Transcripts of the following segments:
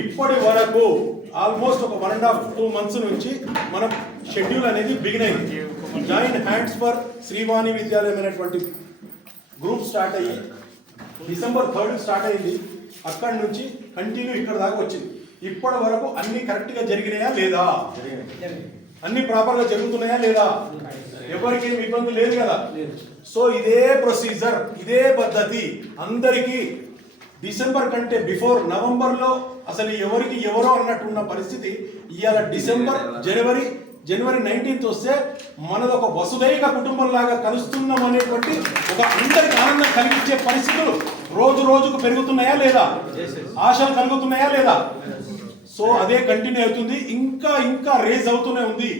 ఇప్పటి వరకు ఆల్మోస్ట్ ఒక 1.5-2 months నుంచి మనం షెడ్యూల్ అనేది బిగిన్ అయింది. జాయిన్ హ్యాండ్స్ ఫర్ శ్రీవాణి విద్యాలయం అనేటువంటి గ్రూప్ స్టార్ట్ అయ్యి December 3rd స్టార్ట్ అయింది. అక్కడి నుంచి కంటిన్యూ ఇక్కడ దాకా వచ్చింది. ఇప్పటి వరకు అన్ని కరెక్ట్గా జరిగినాయా లేదా, అన్ని ప్రాపర్గా జరుగుతున్నాయా లేదా, ఎవరికి ఏమి ఇబ్బంది లేదు కదా. సో ఇదే ప్రొసీజర్, ఇదే పద్ధతి అందరికీ డిసెంబర్ కంటే బిఫోర్ నవంబర్లో అసలు ఎవరికి ఎవరో అన్నట్టున్న పరిస్థితి ఇవాళ జనవరి 19th వస్తే మనది ఒక వసుదైక కుటుంబం లాగా కలుస్తున్నాం అనేటువంటి ఒక అందరికి ఆనందం కలిగించే పరిస్థితులు రోజు రోజుకు పెరుగుతున్నాయా లేదా, ఆశలు కలుగుతున్నాయా లేదా. సో అదే కంటిన్యూ అవుతుంది, ఇంకా రేజ్ అవుతూనే ఉంది.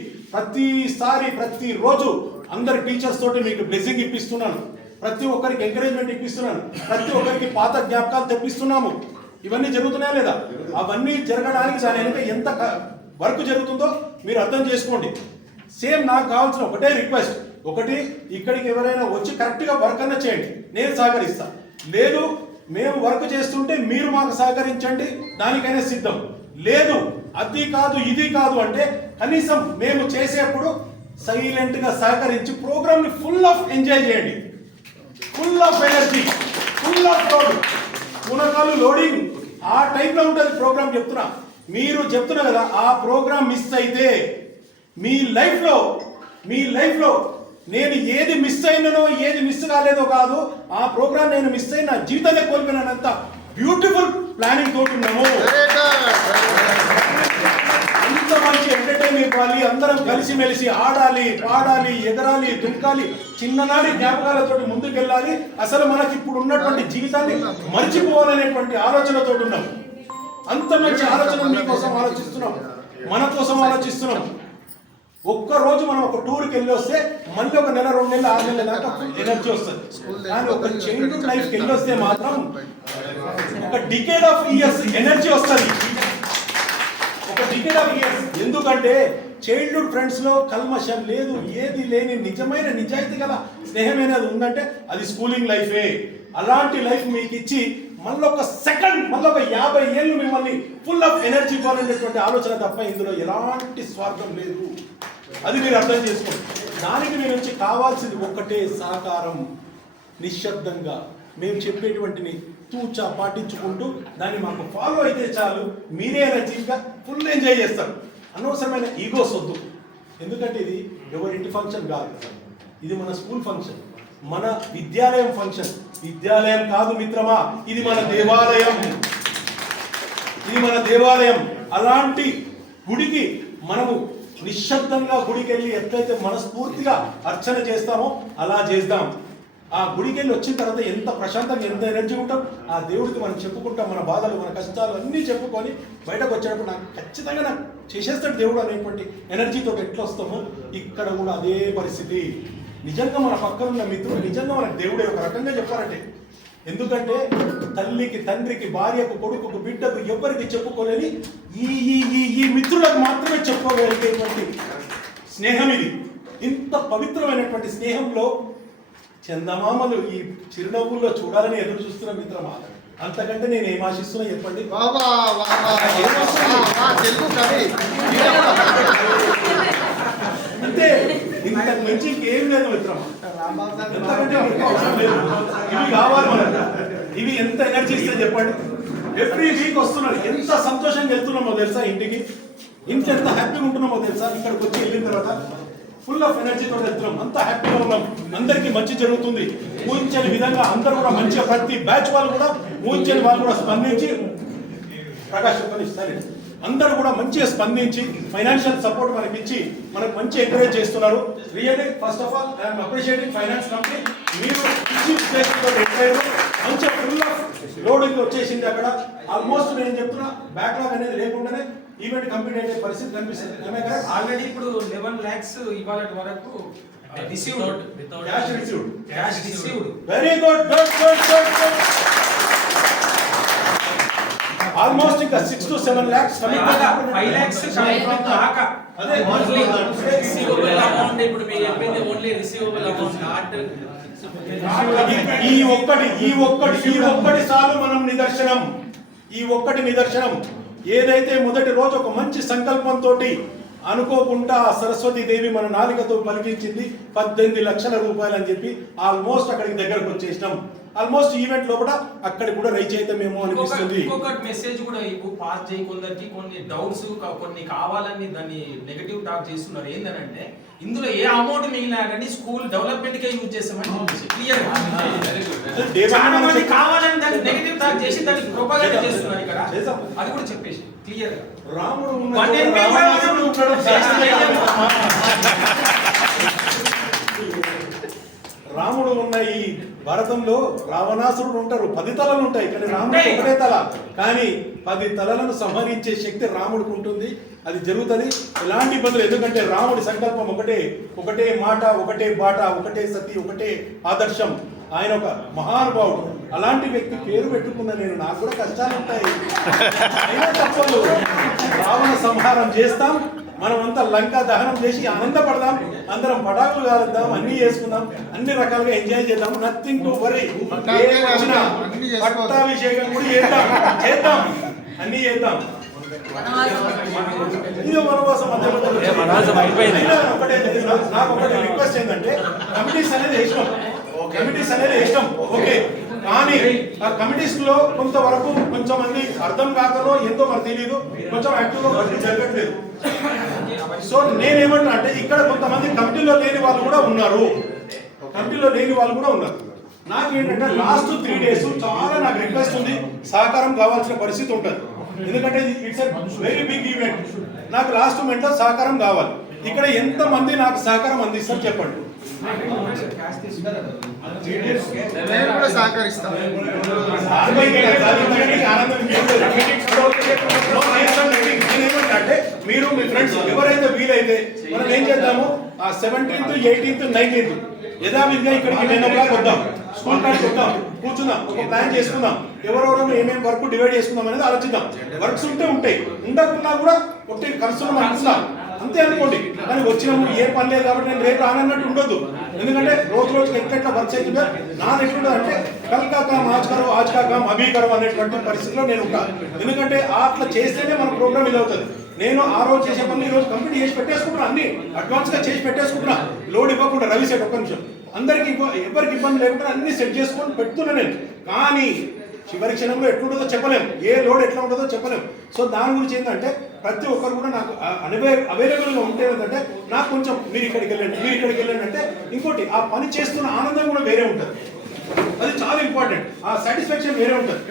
ప్రతిరోజు అందరి టీచర్స్ తోటి మీకు బ్లెస్సింగ్ ఇప్పిస్తున్నాను, ప్రతి ఒక్కరికి ఎంకరేజ్మెంట్ ఇప్పిస్తున్నాను, ప్రతి ఒక్కరికి పాత జ్ఞాపకాలు తెప్పిస్తున్నాము. ఇవన్నీ జరుగుతున్నాయా లేదా. అవన్నీ జరగడానికి దాని వెనుక ఎంత వర్క్ జరుగుతుందో మీరు అర్థం చేసుకోండి. సేమ్ నాకు కావాల్సిన ఒకటే రిక్వెస్ట్, ఒకటి ఇక్కడికి ఎవరైనా వచ్చి కరెక్ట్గా వర్క్ అన్న చేయండి, నేను సహకరిస్తా. లేదు మేము వర్క్ చేస్తుంటే మీరు మాకు సహకరించండి, దానికైనా సిద్ధం. లేదు అది కాదు ఇది కాదు అంటే కనీసం మేము చేసేప్పుడు సైలెంట్గా సహకరించి ప్రోగ్రామ్ని ఫుల్ ఆఫ్ ఎంజాయ్ చేయండి, full of energy, full of load, పునకాలు లోడింగ్ ఆ టైప్లో ఉంటుంది ప్రోగ్రామ్. చెప్తున్నా, మీరు చెప్తున్నా కదా, ఆ ప్రోగ్రామ్ మిస్ అయితే మీ లైఫ్లో నేను ఏది మిస్ అయినానో ఏది మిస్ కాలేదో కాదు, ఆ ప్రోగ్రామ్ నేను మిస్ అయిన జీవితాన్ని కోల్పోయినంత బ్యూటిఫుల్ ప్లానింగ్ తోటి ఉన్నాము. అంత మంచి ఎంటర్టైన్ ఇవ్వాలి, అందరం కలిసిమెలిసి ఆడాలి, పాడాలి, ఎగరాలి, దుంకాలి, చిన్ననాటి జ్ఞాపకాలతో ముందుకెళ్ళాలి. అసలు మనకి ఇప్పుడు ఉన్నటువంటి జీవితాన్ని మర్చిపోవాలనేటువంటి ఆలోచనతో ఉన్నాం. అంత మంచి ఆలోచన మీకోసం ఆలోచిస్తున్నాం, మన కోసం ఆలోచిస్తున్నాం. ఒక్కరోజు మనం ఒక టూర్కి వెళ్ళి వస్తే మళ్ళీ ఒక నెల, 2 నెలలు, 6 నెలల దాకా ఎనర్జీ వస్తుంది. కానీ ఒక చైల్డ్హుడ్ లైఫ్కి వెళ్ళి వస్తే మాత్రం ఒక డికేడ్ ఆఫ్ ఇయర్స్ ఎనర్జీ వస్తుంది, ఒక డికేడ్ ఆఫ్ ఇయర్స్. ఎందుకంటే చైల్డ్హుడ్ ఫ్రెండ్స్లో కల్మషం లేదు, ఏది లేని నిజమైన నిజాయితీ గల స్నేహం అనేది ఉందంటే అది స్కూలింగ్ లైఫే. అలాంటి లైఫ్ మీకు ఇచ్చి మళ్ళీ ఒక 50 ఏళ్ళు మిమ్మల్ని ఫుల్ ఆఫ్ ఎనర్జీ ఇవ్వాలనేటువంటి ఆలోచన తప్ప ఇందులో ఎలాంటి స్వార్థం లేదు. అది మీరు అర్థం చేసుకోండి. దానికి మీ నుంచి కావాల్సింది ఒక్కటే సహకారం. నిశ్శబ్దంగా మేము చెప్పేటువంటిని తూచా పాటించుకుంటూ దాన్ని మాకు ఫాలో అయితే చాలు, మీరే ఎనర్జీగా ఫుల్ ఎంజాయ్ చేస్తారు. అనవసరమైన ఈగోస్ వద్దు. ఎందుకంటే ఇది ఎవరింటి ఫంక్షన్ కాదు, ఇది మన స్కూల్ ఫంక్షన్, మన విద్యాలయం ఫంక్షన్. విద్యాలయం కాదు మిత్రమా, ఇది మన దేవాలయం. అలాంటి గుడికి మనము నిశ్శబ్దంగా గుడికి వెళ్ళి ఎట్లయితే మనస్ఫూర్తిగా అర్చన చేస్తామో అలా చేద్దాం. ఆ గుడికి వెళ్ళి వచ్చిన తర్వాత ఎంత ప్రశాంతంగా, ఎంత ఎనర్జీ ఉంటాం, ఆ దేవుడికి మనం చెప్పుకుంటాం, మన బాధలు, మన కష్టాలు అన్నీ చెప్పుకొని బయటకు వచ్చేటప్పుడు నాకు ఖచ్చితంగా నాకు చేసేస్తాడు దేవుడు అనేటువంటి ఎనర్జీతో ఎట్లా వస్తామో ఇక్కడ కూడా అదే పరిస్థితి. నిజంగా మన పక్కన ఉన్న మిత్రుడు నిజంగా మనకు దేవుడే ఒక రకంగా చెప్పాలంటే. ఎందుకంటే తల్లికి, తండ్రికి, భార్యకు, కొడుకుకు, బిడ్డకు ఎవరికి చెప్పుకోలేని ఈ మిత్రులకు మాత్రమే చెప్పుకోగలిగేటువంటి స్నేహం ఇది. ఇంత పవిత్రమైనటువంటి స్నేహంలో చందమామలు ఈ చిరునవ్వుల్లో చూడాలని ఎదురు చూస్తున్న మిత్రమా, అంతకంటే నేను ఏం ఆశిస్తున్నా చెప్పండి. అంతే, ఇంతకు మించి ఇంకేం లేదు మిత్రమా. ఎంతకంటే అవసరం లేదు. ఇవి కావాలి మనకు. ఇవి ఎంత ఎనర్జీ ఇస్తే చెప్పండి. ఎవ్రీ వీక్ వస్తున్నారు, ఎంత సంతోషంగా వెళ్తున్నామో తెలుసా ఇంటికి, ఎంత హ్యాపీగా ఉంటున్నామో తెలుసా. ఇక్కడికి వచ్చి వెళ్ళిన తర్వాత ఫుల్ ఆఫ్ ఎనర్జీతో వెళ్తున్నాం, అంత హ్యాపీగా ఉన్నాం, అందరికీ మంచి జరుగుతుంది. ఊహించని విధంగా అందరూ కూడా మంచిగా, ప్రతి బ్యాచ్ వాళ్ళు కూడా ఊహించని వాళ్ళు కూడా స్పందించి, ప్రకాష్ ఇస్తారు, అందరూ కూడా మంచిగా స్పందించి ఫైనాన్షియల్ సపోర్ట్ మనకి ఇచ్చి మనకు మంచి ఎంకరేజ్ చేస్తున్నారు. Really first of all I'm appreciating finance company. మీరు మంచిగా ఫుల్ ఆఫ్ లోడింగ్ వచ్చేసింది అక్కడ. ఆల్మోస్ట్ నేను చెప్తున్నా బ్యాక్లాగ్ అనేది లేకుండానే ఈవెంట్ కంప్లీట్ అయ్యే పరిస్థితి కనిపిస్తుంది. ఆల్రెడీ ఇప్పుడు 11 lakhs ఇవాళ వరకు cash received. Very good. Almost ఇంకా 6 to 7 lakhs 5 lakhs coming from Dhaka. అదే రిసీవబుల్ అమౌంట్. ఇప్పుడు మీరు చెప్పింది ఓన్లీ రిసీవబుల్ అమౌంట్, నాట్ ఈ ఒక్కటి చాలు మనం నిదర్శనం. ఈ ఒక్కటి నిదర్శనం. ఏదైతే మొదటి రోజు ఒక మంచి సంకల్పంతో అనుకోకుండా సరస్వతి దేవి మన నాలికతో పలికించింది 18 లక్షల రూపాయలు అని చెప్పి ఆల్మోస్ట్ అక్కడికి దగ్గరకు వచ్చేసినాం. ఆల్మోస్ట్ ఈవెంట్ లో కూడా అక్కడ కూడా రైజ్ అవుతామేమో అనిపిస్తుంది. ఇంకొకటి మెసేజ్ కూడా ఇప్పుడు పాస్ చేయి, కొందరికి కొన్ని డౌట్స్ కొన్ని కావాలని దాన్ని నెగటివ్ టాక్ చేస్తున్నారు. ఏంటంటే ఇందులో ఏ అమౌంట్ మిగిలినా కానీ స్కూల్ డెవలప్మెంట్ కే యూజ్ చేస్తామని క్లియర్ చాలా మంది కావాలని దాన్ని నెగటివ్ టాక్ చేసి దాన్ని ప్రొపగేట్ చేస్తున్నారు ఇక్కడ. అది కూడా చెప్పేసి క్లియర్ గా రాముడు రాముడు ఉన్న ఈ భారతంలో రావణాసురుడు ఉంటారు, 10 తలలు ఉంటాయి, కానీ రాముడు ఒకటే తల. కానీ 10 తలలను సంహరించే శక్తి రాముడికి ఉంటుంది. అది జరుగుతుంది, ఎలాంటి ఇబ్బందులు. ఎందుకంటే రాముడి సంకల్పం ఒకటే మాట, ఒకటే బాట, ఒకటే సతి, ఒకటే ఆదర్శం. ఆయన ఒక మహానుభావుడు. అలాంటి వ్యక్తి పేరు పెట్టుకున్న నేను, నాకు కూడా కష్టాలు ఉంటాయి, అయినా తప్పదు. రావణ సంహారం చేస్తాం, మనమంతా లంక దహనం చేసి ఆనందపడదాం, అందరం పటాకులు కాలుద్దాం, అన్ని చేసుకుందాం, అన్ని రకాలుగా ఎంజాయ్ చేద్దాం. Nothing to worry. పట్టాభిషేకం కూడా చేద్దాం, అన్ని చేద్దాం. ఇది వనవాసం నాకు ఒకటి రిక్వెస్ట్ ఏంటంటే, కమిటీస్ అనేది ఇష్టం ఓకే, కానీ ఆ కమిటీస్ లో కొంతవరకు కొంచెం మంది అర్థం కాకనో ఏందో మనకు తెలియదు, కొంచెం యాక్టివ్ గా వర్క్ జరగట్లేదు. సో నేనేమంటా అంటే, ఇక్కడ కొంతమంది కమిటీలో లేని వాళ్ళు కూడా ఉన్నారు. నాకు ఏంటంటే లాస్ట్ 3 days చాలా నాకు రిక్వెస్ట్ ఉంది, సహకారం కావాల్సిన పరిస్థితి ఉంటుంది. ఎందుకంటే ఇట్స్ వెరీ బిగ్ ఈవెంట్. నాకు లాస్ట్ మూమెంట్ లో సహకారం కావాలి. ఇక్కడ ఎంత మంది నాకు సహకారం అందిస్తారు చెప్పండి. నేను కూడా సహకరిస్తాను. అంటే మీరు మీ ఫ్రెండ్స్ ఎవరైతే వీలైతే మనం ఏం చేద్దాము, ఆ 17th, 18th, 19th యథావిధిగా ఇక్కడికి 10 o'clock వద్దాం, స్కూల్ కాడికి వద్దాం, కూర్చుందాం, ఒక ప్లాన్ చేసుకుందాం, ఎవరెవరో ఏమేమి వర్క్ డివైడ్ చేసుకుందాం అనేది ఆలోచిద్దాం. వర్క్స్ ఉంటాయి, ఉండకున్నా కూడా ఒకటి ఖర్చులు అనుకుందాం, అంతే అనుకోండి. కానీ వచ్చినాము ఏ పని లేదు కాబట్టి నేను రేపు రానన్నట్టు ఉండొద్దు. ఎందుకంటే రోజుకి ఎట్లా వర్క్స్ అవుతుందో నాది ఎట్లుంటుంది అంటే, కల్కా కామ్ ఆజ్ కా కామ్ అభీ కరో అనేటువంటి పరిస్థితిలో నేను ఉంటాను. ఎందుకంటే అట్లా చేస్తేనే మన ప్రోగ్రామ్ ఇది అవుతుంది. నేను ఆ రోజు చేసే పని ఈ రోజు కంప్లీట్ చేసి పెట్టేసుకుంటున్నా, అన్ని అడ్వాన్స్ గా చేసి పెట్టేసుకుంటున్నా, లోడ్ ఇవ్వకుండా. రవి సెట్ ఒక్క నిమిషం, అందరికి ఎవరికి ఇబ్బంది లేకుండా అన్ని సెట్ చేసుకొని పెడుతున్నా నేను. కానీ చివరి క్షణంలో ఎట్లుంటుందో చెప్పలేము, ఏ లోడ్ ఎట్లా ఉంటుందో చెప్పలేము. సో దాని గురించి ఏంటంటే, ప్రతి ఒక్కరు కూడా నాకు అవైలబుల్గా ఉంటే ఏంటంటే, నాకు కొంచెం మీరు ఇక్కడికి వెళ్ళండి అంటే, ఇంకోటి ఆ పని చేస్తున్న ఆనందం కూడా వేరే ఉంటుంది. అది చాలా ఇంపార్టెంట్, ఆ సాటిస్ఫాక్షన్ వేరే ఉంటుంది.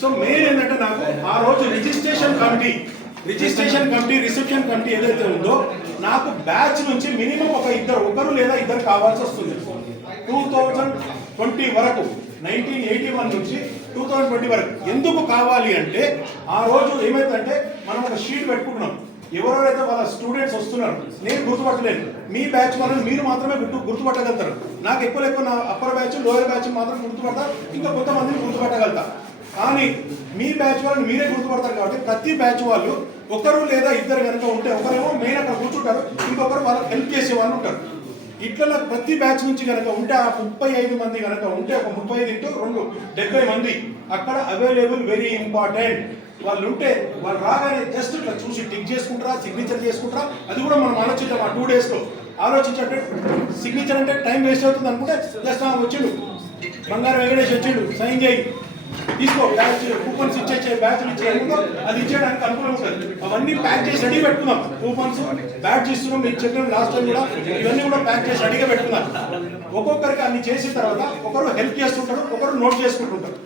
సో మెయిన్ ఏంటంటే, నాకు ఆ రోజు రిజిస్ట్రేషన్ కమిటీ, రిసెప్షన్ కమిటీ ఏదైతే ఉందో, నాకు బ్యాచ్ నుంచి మినిమం ఒకరు లేదా ఇద్దరు కావాల్సి వస్తుంది. 2020 వరకు, 1981 నుంచి 2020 వరకు. ఎందుకు కావాలి అంటే, ఆ రోజు ఏమైందంటే, మనం ఒక షీట్ పెట్టుకుంటున్నాం, ఎవరెవరైతే వాళ్ళ స్టూడెంట్స్ వస్తున్నారు నేను గుర్తుపట్టలేను, మీ బ్యాచ్ వాళ్ళని మీరు మాత్రమే గుర్తుపట్టగలుగుతారు. నాకు ఎక్కువ నా అప్పర్ బ్యాచ్ లోయర్ బ్యాచ్ మాత్రం గుర్తుపడతారు, ఇంకా కొంతమందిని గుర్తుపట్టగలుగుతారు. కానీ మీ బ్యాచ్ వాళ్ళని మీరే గుర్తుపడతారు. కాబట్టి ప్రతి బ్యాచ్ వాళ్ళు ఒకరు లేదా ఇద్దరు కనుక ఉంటే, ఒకరేమో మెయిన్ అక్కడ కూర్చుంటారు, ఇంకొకరు వాళ్ళకి హెల్ప్ చేసే వాళ్ళు ఉంటారు. ఇట్లా ప్రతి బ్యాచ్ నుంచి కనుక ఉంటే, ఆ 35 మంది కనుక ఉంటే, ఒక 35 × 2 70 మంది అక్కడ అవైలబుల్. Very important. వాళ్ళు ఉంటే వాళ్ళు రాగానే జస్ట్ ఇట్లా చూసి టిక్ చేసుకుంటారా, సిగ్నేచర్ చేసుకుంటారా, అది కూడా మనం ఆలోచించాం. ఆ 2 days లో ఆలోచించంటే, సిగ్నేచర్ అంటే టైం వేస్ట్ అవుతుంది అనుకుంటే, జస్ట్ వచ్చిండు బంగారు వెంకటేష్ వచ్చిండు, సైన్ చేయి, తీసుకో, బ్యాచ్ కూపన్స్ ఇచ్చే బ్యాచ్లు ఇచ్చేందుకు అది ఇచ్చేయడానికి అనుకూలం ఉంటుంది. అవన్నీ ప్యాక్ చేసి రెడీ పెట్టుకుందాం. కూపన్స్ బ్యాచ్ ఇస్తున్నాం, మీకు చెప్పిన లాస్ట్ టైం కూడా ఇవన్నీ కూడా ప్యాక్ చేసి రెడీగా పెట్టుకుందాం. ఒక్కొక్కరికి అన్ని చేసిన తర్వాత ఒకరు హెల్ప్ చేస్తుంటారు, ఒకరు నోట్ చేసుకుంటుంటారు.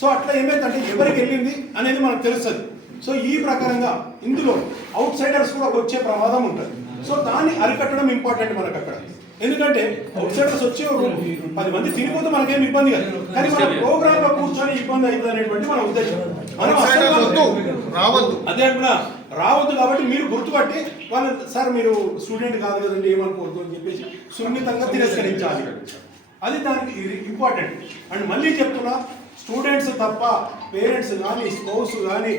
సో అట్లా ఏమైందంటే, ఎవరికి వెళ్ళింది అనేది మనకు తెలుస్తుంది. సో ఈ ప్రకారంగా ఇందులో అవుట్ సైడర్స్ కూడా వచ్చే ప్రమాదం ఉంటుంది. సో దాన్ని అరికట్టడం ఇంపార్టెంట్ మనకు అక్కడ. ఎందుకంటే అవుట్ సైడర్స్ వచ్చి 10 మంది తినిపోతే మనకేం ఇబ్బంది కాదు, కానీ మన ప్రోగ్రామ్ లో కూర్చొని ఇబ్బంది అవుతుంది అనేటువంటి మన ఉద్దేశం. మనం అదే అంటున్నా, రావద్దు. కాబట్టి మీరు గుర్తుపట్టి వాళ్ళు, సార్ మీరు స్టూడెంట్ కాదు కదండి, ఏమనుకోవద్దు అని చెప్పేసి సున్నితంగా తిరస్కరించాలి. అది దానికి ఇంపార్టెంట్. అండ్ మళ్ళీ చెప్తున్నా, స్టూడెంట్స్ తప్ప పేరెంట్స్ కానీ, స్పౌస్ కానీ,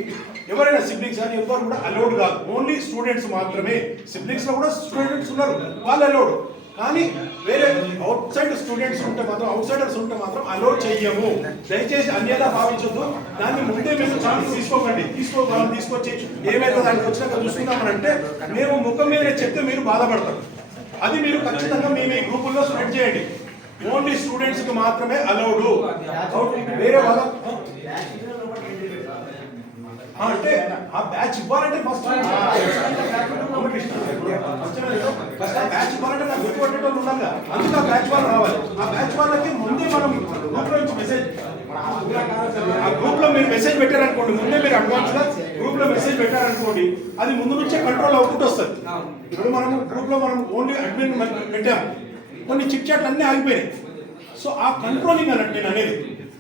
ఎవరైనా సిబ్లింగ్స్ కానీ ఎవరు కూడా అలౌడ్ కాదు. ఓన్లీ స్టూడెంట్స్ మాత్రమే. సిబ్లింగ్స్ లో కూడా స్టూడెంట్స్ ఉన్నారు, వాళ్ళు అలౌడ్. కానీ వేరే అవుట్ సైడ్ స్టూడెంట్స్ ఉంటే మాత్రం అవుట్ సైడర్స్ ఉంటే మాత్రం అలో చెయ్యము. దయచేసి అన్యదా భావించొద్దు. దాన్ని ముందే మేము ఛాన్స్ తీసుకోకండి. వాళ్ళని తీసుకొచ్చి ఏమైతే దానికి వచ్చినాక చూసుకున్నామనంటే మేము ముఖం మీద చెప్తే మీరు బాధపడతారు. అది మీరు ఖచ్చితంగా మీ గ్రూపుల్లో స్ప్రెడ్ చేయండి. ఓన్లీ స్టూడెంట్స్ కి మాత్రమే అలౌడ్. వేరే వాళ్ళ అంటే ఆ బ్యాచ్ ఇవ్వాలంటే ఫస్ట్ బ్యాచ్ ఇవ్వాలంటే నాకు గుర్తుపట్టేటోళ్ళు ఉండాలి. అందుకే ఆ బ్యాచ్ వాళ్ళు రావాలి. ఆ బ్యాచ్ వాళ్ళకి ముందే మనం గ్రూప్ లో నుంచి మెసేజ్, ఆ గ్రూప్ లో మీరు మెసేజ్ పెట్టారనుకోండి, ముందే మీరు అడ్వాన్స్ గా గ్రూప్ లో మెసేజ్ పెట్టారనుకోండి, అది ముందు నుంచే కంట్రోల్ అవుతుంటూ వస్తుంది. ఇప్పుడు మనం గ్రూప్ లో మనం ఓన్లీ అడ్మిన్ పెట్టాము, కొన్ని చిట్ చాట్లు అన్నీ ఆగిపోయినాయి. సో ఆ కంట్రోలింగ్ అన్నట్టు నేను అనేది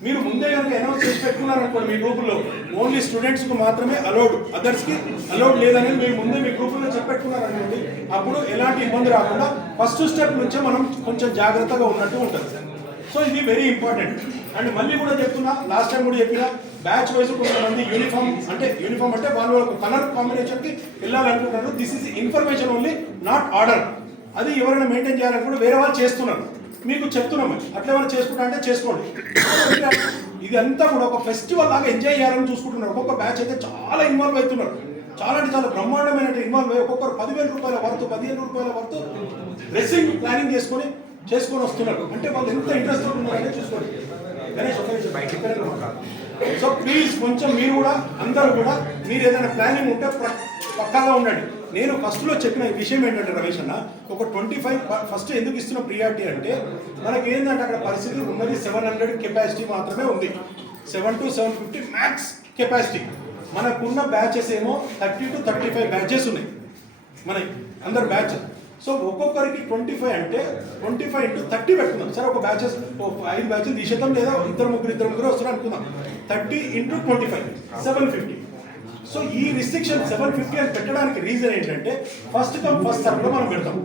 మీరు ముందే కనుక అనౌన్స్ చేసి పెట్టుకున్నారనుకోండి మీ గ్రూపుల్లో ఓన్లీ స్టూడెంట్స్కి మాత్రమే అలౌడ్, అదర్స్కి అలౌడ్ లేదనేది మీరు ముందే మీ గ్రూపుల్లో చెప్పెట్టుకున్నారనుకోండి, అప్పుడు ఎలాంటి ఇబ్బంది రాకుండా ఫస్ట్ స్టెప్ నుంచే మనం కొంచెం జాగ్రత్తగా ఉన్నట్టు ఉంటుంది. సో ఇది వెరీ ఇంపార్టెంట్. అండ్ మళ్ళీ కూడా చెప్తున్నా, లాస్ట్ టైం కూడా చెప్పిన, బ్యాచ్ వైజ్ కొంతమంది యూనిఫామ్ అంటే వాళ్ళు ఒక కలర్ కాంబినేషన్కి వెళ్ళాలనుకుంటున్నారు. This is information only, not order. అది ఎవరైనా మెయింటైన్ చేయాలనుకుంటే వేరే వాళ్ళు చేస్తున్నారు, మీకు చెప్తున్నాము. అట్లా ఏమైనా చేసుకుంటా అంటే చేసుకోండి. ఇది అంతా కూడా ఒక ఫెస్టివల్ లాగా ఎంజాయ్ చేయాలని చూసుకుంటున్నారు. ఒక్కొక్క బ్యాచ్ అయితే చాలా ఇన్వాల్వ్ అవుతున్నారు, చాలా అంటే చాలా బ్రహ్మాండమైన ఇన్వాల్వ్ అయ్యి ఒక్కొక్కరు 10,000 రూపాయల వరకు 15,000 రూపాయల వరకు డ్రెస్సింగ్ ప్లానింగ్ చేసుకొని వస్తున్నారు. అంటే వాళ్ళు ఎంత ఇంట్రెస్ట్ ఉన్నారనే చూసుకోండి. సో ప్లీజ్ కొంచెం మీరు కూడా అందరూ కూడా మీరు ఏదైనా ప్లానింగ్ ఉంటే పక్కాగా ఉండండి. నేను ఫస్ట్లో చెప్పిన విషయం ఏంటంటే రమేష్ అన్న, ఒక 25 ఫస్ట్ ఎందుకు ఇస్తున్న ప్రియారిటీ అంటే మనకి ఏంటంటే అక్కడ పరిస్థితి ఉన్నది 700 కెపాసిటీ మాత్రమే ఉంది, 7 to 750 మ్యాక్స్ కెపాసిటీ. మనకున్న బ్యాచెస్ ఏమో 30 to 35 బ్యాచెస్ ఉన్నాయి మనకి అందరు బ్యాచ్. సో ఒక్కొక్కరికి 25 అంటే 25 into 30 పెట్టుకుందాం. సరే ఒక బ్యాచెస్ 5 బ్యాచెస్ తీసేద్దాం, లేదా ఇద్దరు ముగ్గురు వస్తారు అనుకుందాం. 30 into 25 750. సో ఈ రిస్ట్రిక్షన్ 750 అని పెట్టడానికి రీజన్ ఏంటంటే ఫస్ట్ కమ్ ఫస్ట్ సర్వ్లో మనం పెడతాం.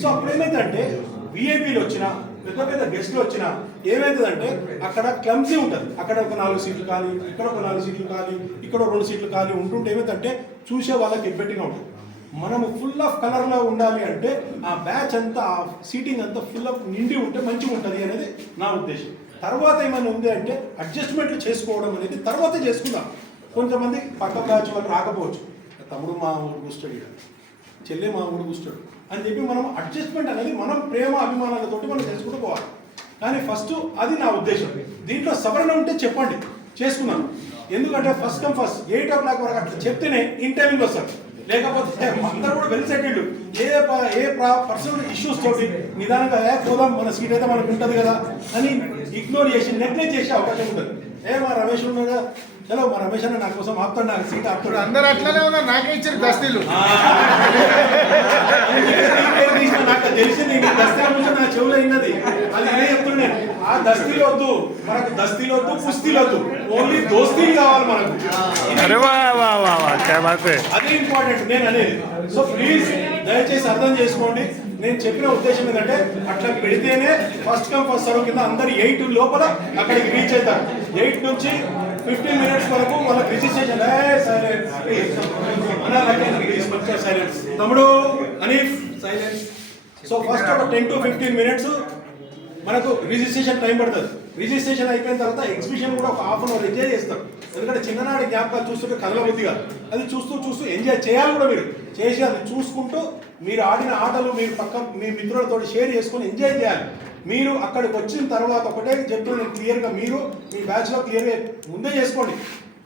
సో అప్పుడు ఏమైందంటే విఐపీలు వచ్చినా పెద్ద పెద్ద గెస్ట్లు వచ్చినా ఏమవుతుందంటే అక్కడ క్లమ్సీ ఉంటుంది. అక్కడ ఒక 4 సీట్లు ఖాళీ, ఇక్కడ ఒక 4 సీట్లు ఖాళీ, ఇక్కడ 2 సీట్లు ఖాళీ ఉంటుంటే ఏమైందంటే చూసే వాళ్ళకి ఇబ్బందిగా ఉంటుంది. మనము ఫుల్ ఆఫ్ కలర్లో ఉండాలి అంటే ఆ బ్యాచ్ అంతా ఆ సీటింగ్ అంతా ఫుల్ ఆఫ్ నిండి ఉంటే మంచిగా ఉంటుంది అనేది నా ఉద్దేశం. తర్వాత ఏమైనా ఉంది అంటే అడ్జస్ట్మెంట్లు చేసుకోవడం అనేది తర్వాతే చేసుకుందాం. కొంతమంది పక్క బ్యాచ్ వాళ్ళు రాకపోవచ్చు, తమ్ముడు మా ఊరు కూర్చోడు, చెల్లె మా ఊరు కూర్చోడు అని చెప్పి మనం అడ్జస్ట్మెంట్ అనేది మనం ప్రేమ అభిమానాలతోటి మనం చేసుకుంటూ పోవాలి. కానీ ఫస్ట్ అది నా ఉద్దేశం. దీంట్లో సవరణ ఉంటే చెప్పండి, చేసుకున్నాను. ఎందుకంటే ఫస్ట్ కమ్ ఫస్ట్ 8 o'clock వరకు అట్లా చెప్తేనే ఇన్ టైమింగ్ వస్తారు. లేకపోతే అందరూ కూడా వెల్ సెటిల్డ్, ఏ పర్సనల్ ఇష్యూస్ తోటి నిదానంగా పోదాం, మన సీట్ అయితే మనకు ఉంటుంది కదా అని ఇగ్నోర్ చేసి నెగ్లెక్ట్ చేసే అవకాశం ఉంటుంది. మా రమేష్ ఉన్నాడు, చలో మా రమేష్ అన్న నా కోసం ఆపుతాడు, నాకు సీట్ ఆపుతాడు. అందరూ అట్లనే ఉన్నారు, నాకే ఇచ్చారు దస్తీలు. నాకు తెలిసింది దస్తీల ముందు నా చెవులో అయినది, అది ఇదే చెప్తుండే. ఆ దస్తీలు వద్దు మనకు, దస్తీలు వద్దు, కుస్తీలు వద్దు, ఓన్లీ దోస్తీలు కావాలి మనకు. అదే ఇంపార్టెంట్ నేను అనేది. సో ప్లీజ్ దయచేసి అర్థం చేసుకోండి. నేను చెప్పిన ఉద్దేశం ఏంటంటే అట్లా పెడితేనే ఫస్ట్ కమ్ ఫస్ట్ సర్వ్ కింద అందరు 8 లోపల అక్కడికి రీచ్ అవుతారు. 8 నుంచి 15 minutes వరకు వాళ్ళకి రిజిస్ట్రేషన్. సైలెన్స్ తమ్ముడు అనీఫ్, సైలెన్స్. సో ఫస్ట్ ఒక 10 to 15 minutes మనకు రిజిస్ట్రేషన్ టైం పడుతుంది. రిజిస్ట్రేషన్ అయిపోయిన తర్వాత ఎగ్జిబిషన్ కూడా ఒక ½ hour ఎంజాయ్ చేస్తారు. ఎందుకంటే చిన్ననాటి జ్ఞాపకాలు చూస్తుంటే కదలబుద్ధి కాదు, అది చూస్తూ ఎంజాయ్ చేయాలి కూడా. మీరు చేసి అది చూసుకుంటూ మీరు ఆడిన ఆటలు మీరు పక్క మీ మిత్రులతో షేర్ చేసుకొని ఎంజాయ్ చేయాలి. మీరు అక్కడికి వచ్చిన తర్వాత ఒకటే చెప్తున్నా నేను క్లియర్గా, మీరు మీ బ్యాచ్లో క్లియర్గా ముందే చేసుకోండి,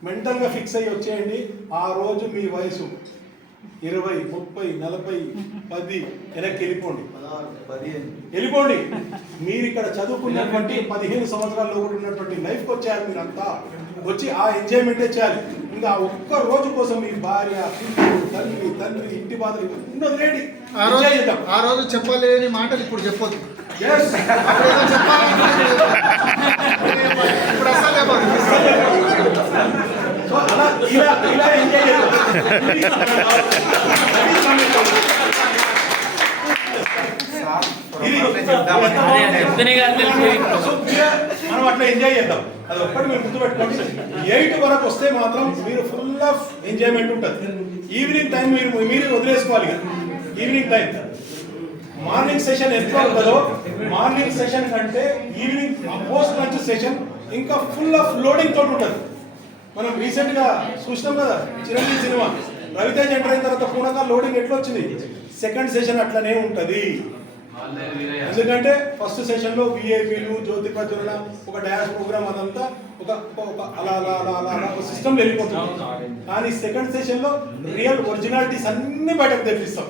మెంటల్గా ఫిక్స్ అయ్యి వచ్చేయండి. ఆ రోజు మీ వయసు 20, 30, 40, 10 వెనక్కి వెళ్ళిపోండి. మీరు ఇక్కడ చదువుకున్నటువంటి 15 సంవత్సరాల్లో కూడా ఉన్నటువంటి లైఫ్కి వచ్చారు. మీరు అంతా వచ్చి ఆ ఎంజాయ్మెంటే చేయాలి. ఇంకా ఒక్క రోజు కోసం మీ భార్య, తండ్రి, ఇంటి బాధలు ఉన్నది రేడి. ఆ రోజు చెప్పలేని మాటలు ఇప్పుడు చెప్పొద్దు. ఇప్పుడు అసలే సో అలా ఇలా ఎంజాయ్ చేద్దాం. మనం అట్లా ఎంజాయ్ చేద్దాం. అది ఒక్కటి మీరు గుర్తుపెట్టుకోండి. 8 వరకు వస్తే మాత్రం మీరు ఫుల్ ఆఫ్ ఎంజాయ్మెంట్ ఉంటుంది. ఈవినింగ్ టైం మీరు వదిలేసుకోవాలి. ఈవినింగ్ టైం మార్నింగ్ సెషన్ ఎట్లా ఉంటుందో మార్నింగ్ సెషన్ కంటే ఈవినింగ్ పోస్ట్ లంచ్ సెషన్ ఇంకా ఫుల్ ఆఫ్ లోడింగ్ తోటి ఉంటుంది. మనం రీసెంట్ గా చూసినాం కదా చిరంజీవి సినిమా, రవితేజ్ ఎంటర్ అయిన తర్వాత పూనక లోడింగ్ ఎట్లా వచ్చింది. సెకండ్ సెషన్ అట్లనే ఉంటది. ఎందుకంటే ఫస్ట్ సెషన్ లో విఐపీలు జ్యోతి ప్రజ్వలన ఒక డాన్స్ ప్రోగ్రామ్ అదంతా ఒక అలా అలా అలా అలా అలా ఒక సిస్టమ్ వెళ్ళిపోతుంది. కానీ సెకండ్ సెషన్ లో రియల్ ఒరిజినాలిటీస్ అన్ని బయటకు తెప్పిస్తాం.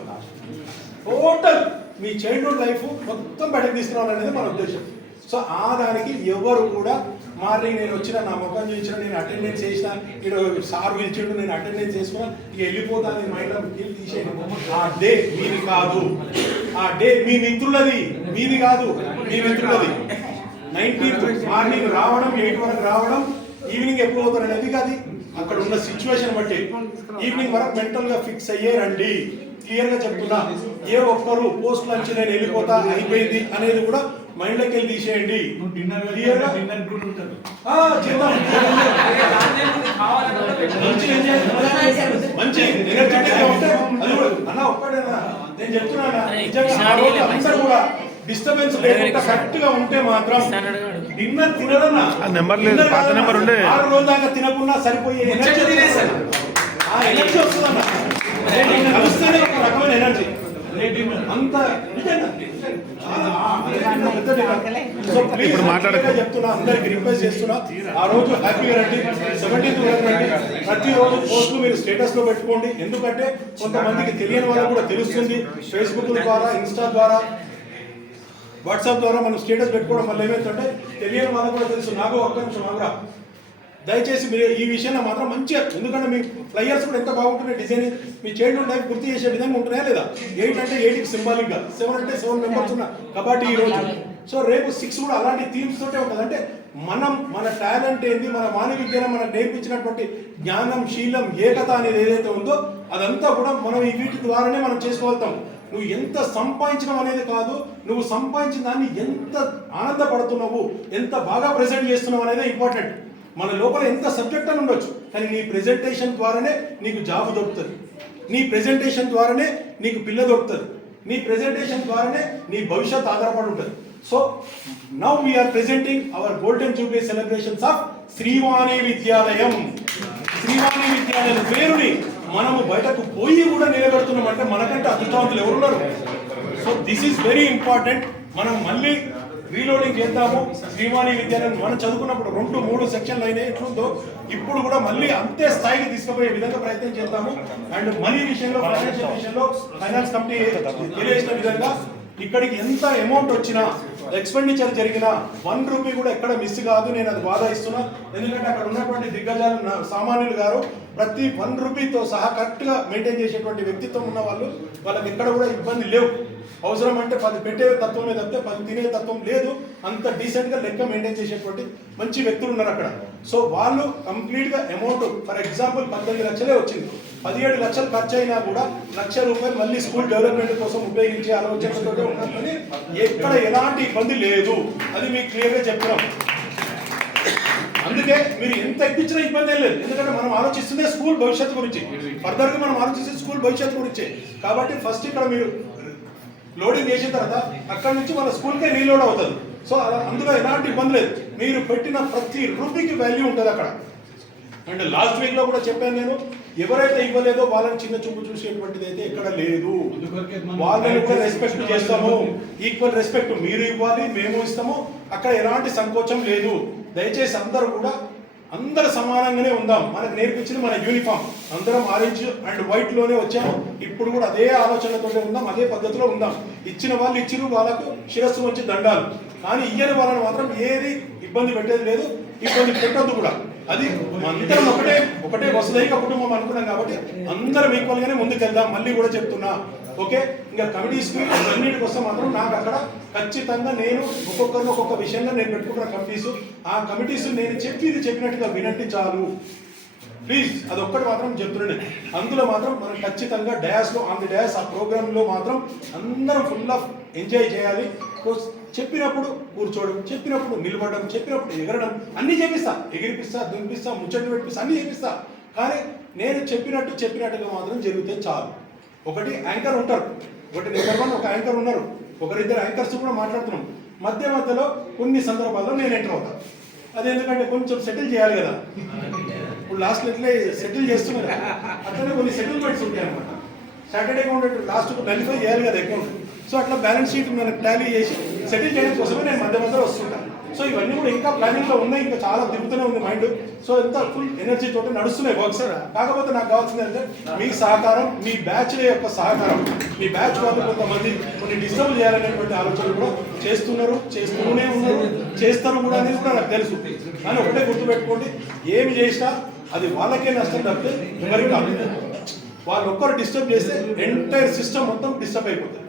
టోటల్ మీ చైల్డ్హుడ్ లైఫ్ మొత్తం బయటకు తీసుకురావాలనేది మన ఉద్దేశం. సో ఆ దానికి ఎవరు కూడా మార్నింగ్ నేను వచ్చిన నా ముఖం చూపించిన నేను అటెండెన్స్ చేసిన ఇక్కడ సార్ పిలిచిండు నేను అటెండెన్స్ చేసుకున్నా ఇక వెళ్ళిపోతాను మైండ్లో తీసేయండి. ఆ డే మీది కాదు, ఆ డే మీ మిత్రులది, మీది కాదు మీ మిత్రులది. 19th మార్నింగ్ రావడం 8 వరకు రావడం, ఈవినింగ్ ఎప్పుడు అవుతారు అనేది కాదు, అక్కడ ఉన్న సిచ్యువేషన్ బట్టి ఈవినింగ్ వరకు మెంటల్ గా ఫిక్స్ అయ్యే రండి. క్లియర్ గా చెప్తున్నా, ఏ ఒక్కరు పోస్ట్ లంచ్ నేను వెళ్ళిపోతా అయిపోయింది అనేది కూడా మైండ్ లోకి వెళ్ళి తీసేయండి. క్లియర్ గా మంచి ఎనర్జెటిక్ గా ఉంటే అది కూడా అన్న ఒక్కడేనా నేను చెప్తున్నా అందరూ కూడా డిస్టర్బెన్స్ లేకుండా కరెక్ట్ గా ఉంటే మాత్రం డిన్నర్ తినడన్నా 6 రోజుల దాకా తినకుండా సరిపోయే ఎనర్జీ ఆ ఎనర్జీ వస్తుందన్న. కలుస్తేనే ఒక రకమైన ఎనర్జీ అంత చెప్తున్నా, అందరికి రిక్వెస్ట్ చేస్తున్నా, ఆ రోజు హ్యాపీగా రండి. 17th వరకు రండి. ప్రతిరోజు పోస్టులు మీరు స్టేటస్ లో పెట్టుకోండి. ఎందుకంటే కొంతమందికి తెలియని వాళ్ళకు కూడా తెలుస్తుంది. ఫేస్బుక్ ద్వారా, ఇన్స్టా ద్వారా, వాట్సాప్ ద్వారా మనం స్టేటస్ పెట్టుకోవడం వల్ల ఏమైందంటే తెలియని వాళ్ళకు కూడా తెలుసు. నాకు ఒక్క నిమిషం ఆగురా, దయచేసి మీరు ఈ విషయంలో మాత్రం మంచిగా, ఎందుకంటే మీ ఫ్లైయర్స్ కూడా ఎంత బాగుంటున్నాయి, డిజైన్ మీ చైల్డ్హుడ్ లైఫ్ గుర్తు చేసే విధంగా ఉంటున్నాయా లేదా. 8 అంటే 8కి సింబాలిక్ గా, 7 అంటే 7 మెంబర్స్ ఉన్న కబడ్డీ ఈ రోజు. సో రేపు 6 కూడా అలాంటి థీమ్స్ తోటే ఉంటుంది. అంటే మనం మన టాలెంట్ ఏంది, మన మానవ విద్యను మనకు నేర్పించినటువంటి జ్ఞానం, శీలం, ఏకత అనేది ఏదైతే ఉందో అదంతా కూడా మనం ఈ వీటి ద్వారానే మనం చేసుకోగలుగుతాం. నువ్వు ఎంత సంపాదించడం అనేది కాదు, నువ్వు సంపాదించిన దాన్ని ఎంత ఆనందపడుతున్నావు, ఎంత బాగా ప్రెజెంట్ చేస్తున్నావు అనేది ఇంపార్టెంట్. మన లోపల ఎంత సబ్జెక్ట్ అని ఉండొచ్చు, కానీ నీ ప్రెజెంటేషన్ ద్వారానే నీకు జాబ్ దొరుకుతుంది, నీ ప్రెజెంటేషన్ ద్వారానే నీకు పిల్ల దొరుకుతుంది, నీ ప్రెజెంటేషన్ ద్వారానే నీ భవిష్యత్ ఆధారపడి ఉంటుంది. So now we are presenting our golden jubilee celebrations of Srivani Vidyalayam. Srivani విద్యాలయం పేరుని మనము బయటకు పోయి కూడా నిలబెడుతున్నామంటే మనకంటే అద్భుతవంతులు ఎవరున్నారు. So this is very important. మనం మళ్ళీ రీలోడింగ్ చేద్దాము. శ్రీవాణి విద్యాలయం మనం చదువుకున్నప్పుడు 2-3 సెక్షన్లు అయినాయి, ఎట్లుందో ఇప్పుడు కూడా మళ్ళీ అంతే స్థాయికి తీసుకుపోయే విధంగా ప్రయత్నం చేద్దాము. అండ్ మనీ విషయంలో, ఫైనాన్షియల్ విషయంలో ఫైనాన్స్ కంపెనీ తెలియజేసిన విధంగా ఇక్కడికి ఎంత అమౌంట్ వచ్చినా, ఎక్స్పెండిచర్ జరిగినా 1 రూపీ కూడా ఎక్కడ మిస్ కాదు. నేను అది బాధ ఇస్తున్నా. ఎందుకంటే అక్కడ ఉన్నటువంటి దిగ్గజాలు సామాన్యులు గారు ప్రతి 1 రూపీతో సహా కరెక్ట్ గా మెయింటైన్ చేసేటువంటి వ్యక్తిత్వం ఉన్న వాళ్ళు, వాళ్ళకి ఎక్కడ కూడా ఇబ్బంది లేవు. అవసరం అంటే 10 పెట్టే తత్వమే తప్పితే 10 తినే తత్వం లేదు. అంత డీసెంట్ గా లెక్క మెయింటైన్ చేసేటువంటి మంచి వ్యక్తులు ఉన్నారు అక్కడ. సో వాళ్ళు కంప్లీట్ గా అమౌంట్, ఫర్ ఎగ్జాంపుల్ 15 లక్షలే వచ్చింది, 17 లక్షలు ఖర్చు అయినా కూడా ₹1,00,000 మళ్ళీ స్కూల్ డెవలప్మెంట్ కోసం ఉపయోగించే ఆలోచనతో ఉన్నదని ఎక్కడ ఎలాంటి ఇబ్బంది లేదు. అది మీకు క్లియర్ గా చెప్తున్నాం. అందుకే మీరు ఎంత ఇప్పించినా ఇబ్బంది లేదు. ఎందుకంటే మనం ఆలోచిస్తుందే స్కూల్ భవిష్యత్తు గురించి, ఫర్దర్ గా మనం ఆలోచిస్తే స్కూల్ భవిష్యత్తు గురించి. కాబట్టి ఫస్ట్ ఇక్కడ మీరు లోడింగ్ చేసిన తర్వాత అక్కడ నుంచి మన స్కూల్కే రీలోడ్ అవుతుంది. సో అలా అందులో ఎలాంటి ఇబ్బంది లేదు. మీరు పెట్టిన ప్రతి రూపీకి వాల్యూ ఉంటుంది అక్కడ. అండ్ లాస్ట్ వీక్ లో కూడా చెప్పాను నేను, ఎవరైతే ఇవ్వలేదో వాళ్ళని చిన్న చూపు చూసేటువంటిది అయితే ఎక్కడ లేదు. వాళ్ళని కూడా రెస్పెక్ట్ చేస్తాము. ఈక్వల్ రెస్పెక్ట్ మీరు ఇవ్వాలి, మేము ఇస్తాము. అక్కడ ఎలాంటి సంకోచం లేదు. దయచేసి అందరూ కూడా అందరూ సమానంగానే ఉందాం. మనకు నేర్పించింది మన యూనిఫామ్, అందరం ఆరెంజ్ అండ్ వైట్ లోనే వచ్చాము. ఇప్పుడు కూడా అదే ఆలోచనతోనే ఉందాం, అదే పద్ధతిలో ఉందాం. ఇచ్చిన వాళ్ళు ఇచ్చిరు, వాళ్ళకు శిరస్సు వచ్చి దండాలు. కానీ ఇయ్యని వాళ్ళని మాత్రం ఏది ఇబ్బంది పెట్టేది లేదు, ఇబ్బంది పెట్టద్దు కూడా. అది అందరం ఒకటే వసుదైక కుటుంబం అనుకున్నాం కాబట్టి అందరం ఈక్వల్ గానే ముందుకెళ్దాం. మళ్ళీ కూడా చెప్తున్నా, ఓకే. ఇంకా కమిటీస్ అన్నింటికి వస్తే మాత్రం నాకు అక్కడ ఖచ్చితంగా నేను ఒక్కొక్కరిని ఒక్కొక్క విషయంగా నేను పెట్టుకుంటున్న కమిటీస్. ఆ కమిటీస్ నేను చెప్పినట్టుగా వినండి చాలు ప్లీజ్. అది ఒక్కటి మాత్రం చెప్తున్నాను. అందులో మాత్రం మనం ఖచ్చితంగా డయాస్లో ఆన్ ది డయాస్ ఆ ప్రోగ్రాంలో మాత్రం అందరం ఫుల్ ఆఫ్ ఎంజాయ్ చేయాలి. చెప్పినప్పుడు కూర్చోవడం, చెప్పినప్పుడు నిలబడడం, చెప్పినప్పుడు ఎగరడం అన్నీ చేపిస్తా, ఎగిరిపిస్తా, దుంపిస్తా, ముచ్చట్లు పెట్టిస్తా, అన్నీ చేపిస్తా. కానీ నేను చెప్పినట్టుగా మాత్రం జరిగితే చాలు. ఒకటి యాంకర్ ఉంటారు, ఒకటి నెంబర్ 1 ఒక యాంకర్ ఉన్నారు. ఒకరిద్దరు యాంకర్స్ కూడా మాట్లాడుతున్నాం. మధ్యలో కొన్ని సందర్భాల్లో నేను ఎంటర్ అవుతాను. అది ఎందుకంటే కొంచెం సెటిల్ చేయాలి కదా. ఇప్పుడు లాస్ట్ ఇట్లే సెటిల్ చేస్తున్నారు కదా, అట్లనే కొన్ని సెటిల్మెంట్స్ ఉంటాయి అనమాట. సాటర్డే అకౌంట్ లాస్ట్కు నలిఫై చేయాలి కదా అకౌంట్. సో అట్లా బ్యాలెన్స్ షీట్ మనకు టాలీ చేసి సెటిల్ చేయడం కోసమే నేను మధ్యలో వస్తుంటాను. సో ఇవన్నీ కూడా ఇంకా ప్లానింగ్లో ఉన్నాయి, ఇంకా చాలా తిరుగుతూనే ఉంది మైండ్. సో ఎంత ఫుల్ ఎనర్జీ తోటి నడుస్తున్నాయి వర్క్స్. కాకపోతే నాకు కావాల్సింది అంటే మీ సహకారం, మీ బ్యాచ్ యొక్క సహకారం. మీ బ్యాచ్ వాళ్ళు కొంతమంది కొన్ని డిస్టర్బ్ చేయాలనేటువంటి ఆలోచనలు కూడా చేస్తున్నారు, చేస్తూనే ఉన్నారు, చేస్తారు కూడా అనేది కూడా నాకు తెలుసు. కానీ ఒకటే గుర్తుపెట్టుకోండి, ఏమి చేసినా అది వాళ్ళకే నష్టం తప్పితే ఎవరికి కాదు. వాళ్ళు ఒక్కరు డిస్టర్బ్ చేస్తే ఎంటైర్ సిస్టమ్ మొత్తం డిస్టర్బ్ అయిపోతుంది.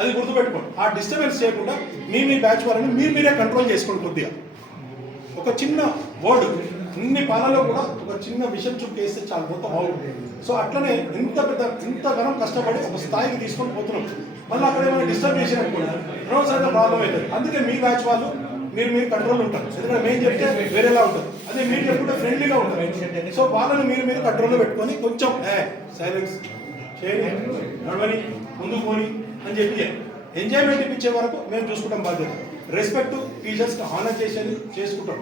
అది గుర్తుపెట్టుకోండి. ఆ డిస్టర్బెన్స్ చేయకుండా మీ బ్యాచ్ వాళ్ళని మీరే కంట్రోల్ చేసుకోండి. కొద్దిగా ఒక చిన్న వర్డ్ అన్ని పాలలో కూడా ఒక చిన్న విషయం చూపేస్తే చాలా మొత్తం బాగుంటుంది. సో అట్లనే ఇంతగానం కష్టపడి ఒక స్థాయికి తీసుకొని పోతున్నాం. మళ్ళీ అక్కడ ఏమైనా డిస్టర్బ్ చేసినప్పుడు అనవసరంగా ప్రాబ్లం అవుతుంది. అందుకే మీ బ్యాచ్ వాళ్ళు మీరు కంట్రోల్ ఉంటారు. ఎందుకంటే మేము చెప్తే వేరేలా ఉంటుంది, అదే మీరు చెప్పుకుంటే ఫ్రెండ్లీగా ఉంటారు. సో వాళ్ళని మీరు కంట్రోల్లో పెట్టుకొని కొంచెం సైలెన్స్ చేయని, నడవని, ముందుకు పోని అని చెప్పి ఎంజాయ్మెంట్ ఇప్పించే వరకు మేము చూసుకుంటాం బాధ్యత. రెస్పెక్ట్, టీచర్స్కి హానర్ చేసేది చేసుకుంటాం.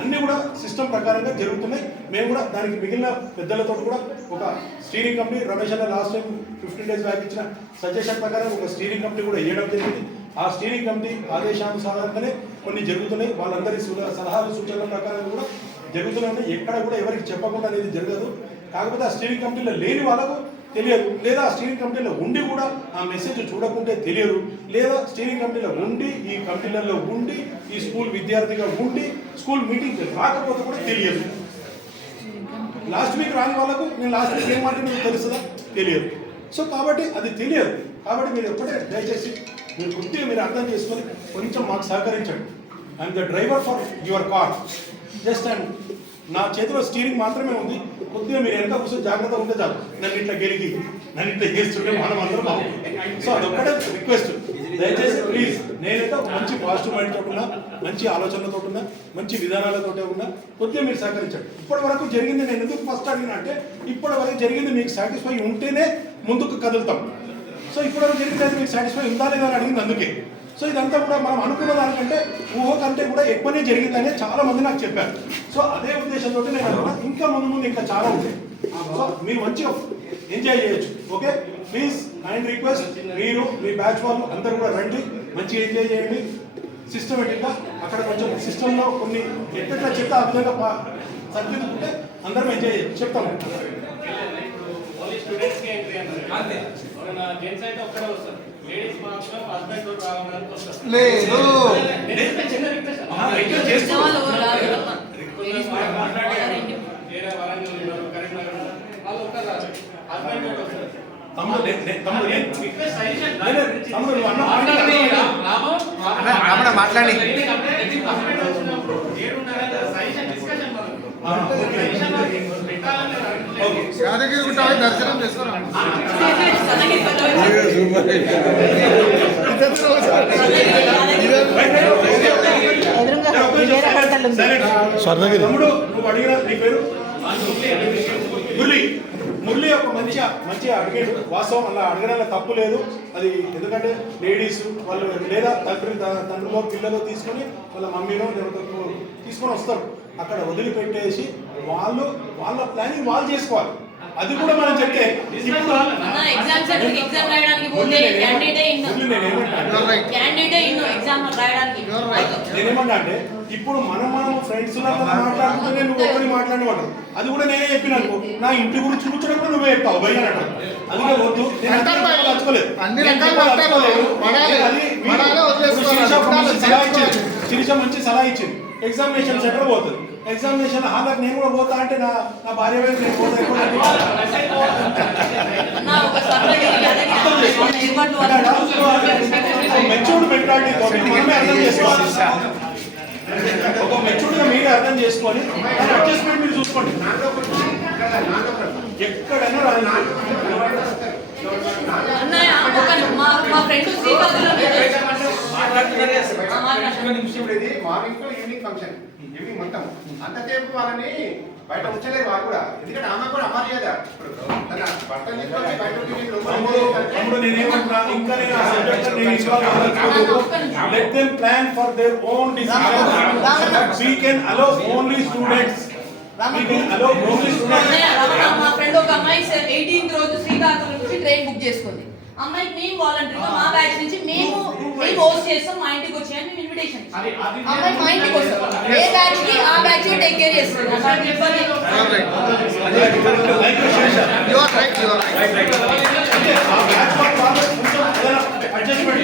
అన్నీ కూడా సిస్టమ్ ప్రకారంగా జరుగుతున్నాయి. మేము కూడా దానికి మిగిలిన పెద్దలతో కూడా ఒక స్టీరింగ్ కమిటీ, రమేష్ అన్న లాస్ట్ టైం 15 days బ్యాక్ ఇచ్చిన సజెషన్ ప్రకారం ఒక స్టీరింగ్ కమిటీ కూడా వేయడం జరిగింది. ఆ స్టీరింగ్ కమిటీ ఆదేశానుసారంగానే కొన్ని జరుగుతున్నాయి. వాళ్ళందరి సలహాలు సూచనల ప్రకారం కూడా జరుగుతూనే ఉన్నాయి. ఎక్కడ కూడా ఎవరికి చెప్పకుండా అనేది జరగదు. కాకపోతే ఆ స్టీరింగ్ కమిటీలో లేని వాళ్ళకు తెలియదు, లేదా ఆ స్టీరింగ్ కమిటీలో ఉండి కూడా ఆ మెసేజ్ చూడకుంటే తెలియదు, లేదా స్టీరింగ్ కమిటీలో ఉండి ఈ కమిటీలలో ఉండి ఈ స్కూల్ విద్యార్థిగా ఉండి స్కూల్ మీటింగ్కి రాకపోతే కూడా తెలియదు. లాస్ట్ వీక్ రాని వాళ్ళకు నేను లాస్ట్ వీక్ ఏం మాట్లాడి తెలుస్తుందా తెలియదు. సో కాబట్టి అది తెలియదు. కాబట్టి మీరు ఎప్పుడే దయచేసి మీరు కొద్దిగా మీరు అర్థం చేసుకొని కొంచెం మాకు సహకరించండి. I'm the driver for your car. Just and నా చేతిలో స్టీరింగ్ మాత్రమే ఉంది. కొద్దిగా మీరు వెనక కూర్చొని జాగ్రత్తగా ఉంటే చాలు. నన్ను ఇట్లా గెలిగి నన్ను ఇట్లా చేస్తుంటే మనం అందరం బాగుంటుంది. సో అదొక్కటే రిక్వెస్ట్. దయచేసి ప్లీజ్, నేనైతే ఒక మంచి పాజిటివ్ మైండ్ తోటి ఉన్నా, మంచి ఆలోచనలతో ఉన్నా, మంచి విధానాలతోటే ఉన్నా. కొద్దిగా మీరు సహకరించండి. ఇప్పటి వరకు జరిగింది నేను ఎందుకు ఫస్ట్ అడిగినా అంటే, ఇప్పటి వరకు జరిగింది మీకు సాటిస్ఫై ఉంటేనే ముందుకు కదులుతాం. సో ఇప్పటివరకు జరిగింది మీకు సాటిస్ఫై ఉందా లేదా అని అడిగింది అందుకే. సో ఇదంతా కూడా మనం అనుకున్న దానికంటే ఊహ కంటే కూడా ఎక్కువనే జరిగిందని చాలా మంది నాకు చెప్పారు. సో అదే ఉద్దేశంతో నేను అనుకున్నా ఇంకా ముందు ఇంకా చాలా ఉంటాయి. సో మీరు మంచిగా ఎంజాయ్ చేయొచ్చు. ఓకే, ప్లీజ్ అండ్ రిక్వెస్ట్, మీరు మీ బ్యాచ్ వాళ్ళు అందరూ కూడా రండి, మంచిగా ఎంజాయ్ చేయండి. సిస్టమేటిక్గా అక్కడ కొంచెం సిస్టంలో కొన్ని ఎట్లా చెప్తే ఆ విధంగా సర్దిద్దుకుంటే అందరం ఎంజాయ్ చేయొచ్చు. చెప్తాము. లేదు మాట్లాడి యాదగిరి గుట్ట దర్శనం చేసుకున్నాం. తమ్ముడు నువ్వు అడిగిన నీ పేరు మురళి ఒక మంచిగా అడిగాడు. వాస్తవం అలా అడగడంలో తప్పు లేదు. అది ఎందుకంటే లేడీస్ వాళ్ళు లేదా తండ్రిలో పిల్లలు తీసుకొని వాళ్ళ మమ్మీలో తీసుకొని వస్తారు. అక్కడ వదిలిపెట్టేసి వాళ్ళ ప్లానింగ్ వాళ్ళు చేసుకోవాలి. అది కూడా మనం చెప్తే నేనేమన్నా అంటే ఇప్పుడు మనం ఫ్రెండ్స్ మాట్లాడుతుంటే నువ్వు ఒకరి మాట్లాడేవాడు. అది కూడా నేనే చెప్పినాను. నా ఇంటి గురించి కూర్చోడం కూడా నువ్వే చెప్తావు భయ అంటారు. అందుకే వద్దు, శిరీష మంచి సలహా ఇచ్చింది. ఎగ్జామినేషన్ సెంటర్ పోతుంది. ఎగ్జామినేషన్ హాల్కి నేను కూడా పోతా అంటే నా భార్య వైపు నేను పోతా. మెచ్యూర్డ్ మెంటాలిటీ తోటి మనమే అర్థం చేసుకోవాలి. ఒక మెచ్యూర్డ్గా మీరే అర్థం చేసుకొని అడ్జస్ట్మెంట్ మీరు చూసుకోండి. ఎక్కడైనా morning to evening function evening మొత్తం అంతసేపు వాళ్ళని బయట ఉంచలేదు వాళ్ళు కూడా, ఎందుకంటే అమ్మ కూడా అమర్యాద ఇప్పుడు తన భర్తని తీసుకొని బయట ఉంచి తమ్ముడు నేనేమంటున్నా, ఇంకా నేను ఆ subject లో నేను ఇన్వాల్వ్ అవ్వలేదు. Let them plan for their own decisions. We can allow only students. We can allow only students. మా ఫ్రెండ్ ఒక అమ్మాయి 18th రోజు శ్రీకాకుళం నుంచి ట్రైన్ బుక్ చేసుకుంది. అమ్మాయికి మేము వాలంటీర్గా మా బ్యాచ్ నుంచి మేము హోస్ట్ చేస్తాం, మా ఇంటికి వచ్చేయని మేము ఇన్విటేషన్ ఇచ్చాం. అమ్మాయి మా ఇంటికి వస్తాం, ఏ బ్యాచ్ కి ఆ బ్యాచ్ టేక్ కేర్ చేస్తుంది. అమ్మాయికి ఇబ్బంది You are right, you are right. అంటే ఆ బ్యాచ్ వాళ్ళు కొంచెం ఏదైనా adjustment.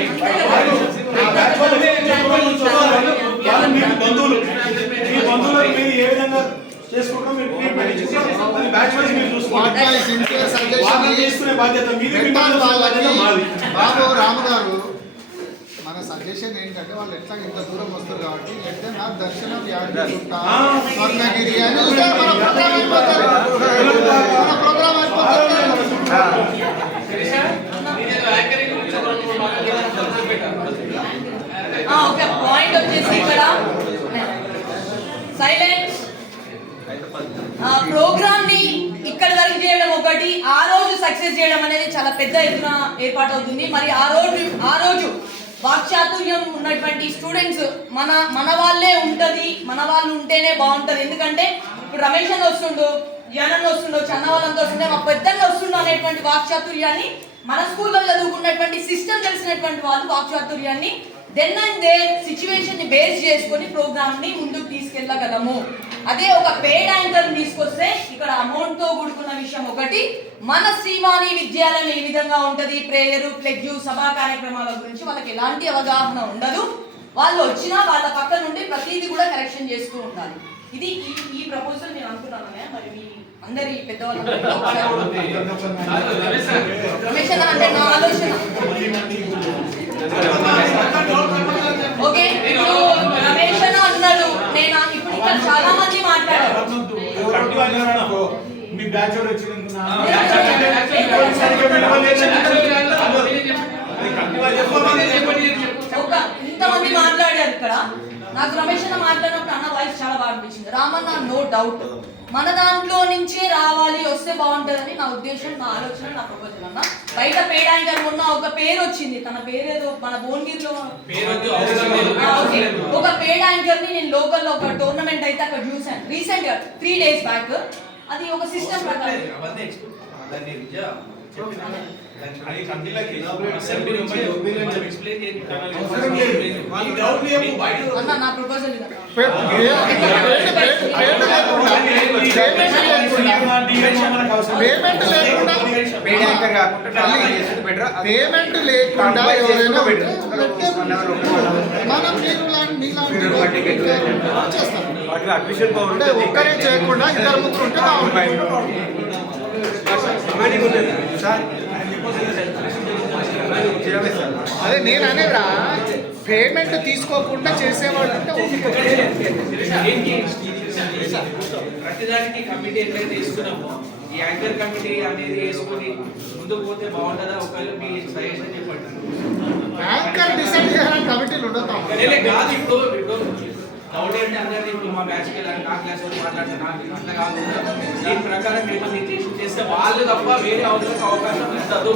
ఆ బ్యాచ్ వాళ్ళు మీ బంధువులు, మీ బంధువులకు మీరు ఏ విధంగా చేసుకుంటాం మీరు ట్రీట్మెంట్ ఇచ్చుకుంటాం, అది బ్యాచ్ వైజ్ మీరు చూసుకోండి. My sincere suggestion వాళ్ళు is చేసుకునే బాధ్యత మీది, మీ mental బాధ్యత మాది. బాబు రాము గారు, మన సజెషన్ ఏంటంటే వాళ్ళు ఎట్లా ఇంత దూరం వస్తారు కాబట్టి ఎట్లా నా దర్శనం యాదగిరిగుట్ట స్వర్ణగిరి అని చూస్తే మన ప్రోగ్రామ్ అయిపోతుంది. మన ప్రోగ్రామ్ అయిపోతుంది. ఒక పాయింట్ వచ్చేసి ఇక్కడ సైలెన్స్. ప్రోగ్రామ్ ని ఇక్కడ వరకు చేయడం ఒకటి, ఆ రోజు సక్సెస్ చేయడం అనేది చాలా పెద్ద ఎత్తున ఏర్పాటు అవుతుంది. మరి ఆ రోజు వాక్చాతుర్యం ఉన్నటువంటి స్టూడెంట్స్ మన వాళ్ళే ఉంటది, మన వాళ్ళు ఉంటేనే బాగుంటది. ఎందుకంటే ఇప్పుడు రమేష్ అన్న వస్తుండు, జనన్ వస్తుండో, చన్న వాళ్ళంతా వస్తుండే, మా పెద్దన్న వస్తుండో అనేటువంటి వాక్చాతుర్యాన్ని మన స్కూల్లో చదువుకున్నటువంటి సిస్టమ్ తెలిసినటువంటి వాళ్ళు వాక్చాతుర్యాన్ని దెన్ అండ్ దేర్ సిచ్యువేషన్ ని బేస్ చేసుకొని ప్రోగ్రామ్ ని ముందుకు తీసుకెళ్ళగలము. అదే ఒక పేడ్ యాంకర్ తీసుకొస్తే ఇక్కడ అమౌంట్ తో కూడుకున్న విషయం ఒకటి. మన శ్రీవాణి విద్యాలయం ఏ విధంగా ఉంటది, ప్రేయర్, ప్లెడ్జ్, సభా కార్యక్రమాల గురించి వాళ్ళకి ఎలాంటి అవగాహన ఉండదు. వాళ్ళు వచ్చినా వాళ్ళ పక్క నుండి ప్రతిదీ కూడా కరెక్షన్ చేస్తూ ఉండాలి. ఇది ఈ ప్రపోజల్ నేను అనుకున్నాను. మరి మీ అందరి పెద్దవాళ్ళు రమేష్ అన్న అంటే నా ఆలోచన. ఓకే, రమేష్ అన్న అన్నాడు, నేను ఇప్పుడు ఇక్కడ చాలా మంది మాట్లాడారు. మీ బ్యాచ్ వచ్చినందుకు ఇంతమంది మాట్లాడారు ఇక్కడ. నాకు రమేష్ అన్న మాట్లాడినప్పుడు అన్న వాయిస్ చాలా బాగా అనిపించింది. రామన్న నో డౌట్ మన దాంట్లో నుంచే రావాలి, వస్తే బాగుంటుందని నా ఉద్దేశం, నా ఆలోచన, నా ప్రపోజల్ అన్న. బయట పేడ్ యాంకర్ ఉన్న ఒక పేరు వచ్చింది, తన పేరేదో మన భువనగిరిలో ఒక పేడ్ యాంకర్ ని నేను లోకల్లో ఒక టోర్నమెంట్ అయితే అక్కడ చూసాను రీసెంట్ గా 3 days బ్యాక్. అది ఒక సిస్టమ్ ప్రకారం అన్న నా ప్రపోజల్ ఇది. పేమెంట్ లేకుండా ఎవరైనా మనం అంటే ఒక్కరే చేయకుండా ఇద్దరు ముగ్గురు ఉంటే బాగుంటుంది. అదే నేను అనేదా, పేమెంట్ తీసుకోకుండా చేసేవాళ్ళు అంటే ప్రతిదానికి కమిటీ ఎట్లయితే వేసుకున్నామో ఈ యాంకర్ కమిటీ అనేది వేసుకొని ముందుకు పోతే బాగుంటుందా? ఒకవేళ మీ సజెషన్ చెప్పండి. యాంకర్ డిసైడ్ చేయాలని కమిటీలు ఉండదు. కాదు, ఇప్పుడు డౌట్ ఏంటి అందరిది, ఇప్పుడు మా బ్యాచ్కి వెళ్ళాలి, నా క్లాస్ వాళ్ళు మాట్లాడితే నాకు అట్లా కాకుండా దీని ప్రకారం మేము నిర్దేశం చేస్తే వాళ్ళు తప్ప వేరే వాళ్ళకి అవకాశం ఉండదు.